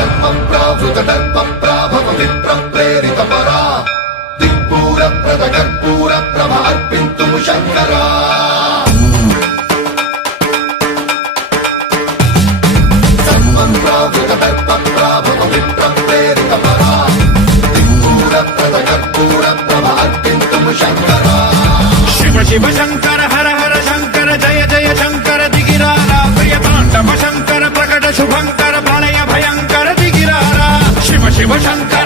ధర్మం ప్రావృత దర్ప ప్రాభవ విప్ర ప్రేరిత పరా దిక్పూర ప్రద కర్పూర ప్రభ అర్పింతుము శంకరా ధర్మం ప్రావృత దర్ప ప్రాభవ విప్ర ప్రేరిత పరా దిక్పూర ప్రద కర్పూర ప్రభ అర్పింతుము శంకరా శివ శివ శంకర హర హర శంకర జయ జయ శంకర దిగిరారా ప్రియ తాండవ శంకర ప్రకట శుభంకర ప్రళయ భయంకర దిగిరారా శివ శివ శంకర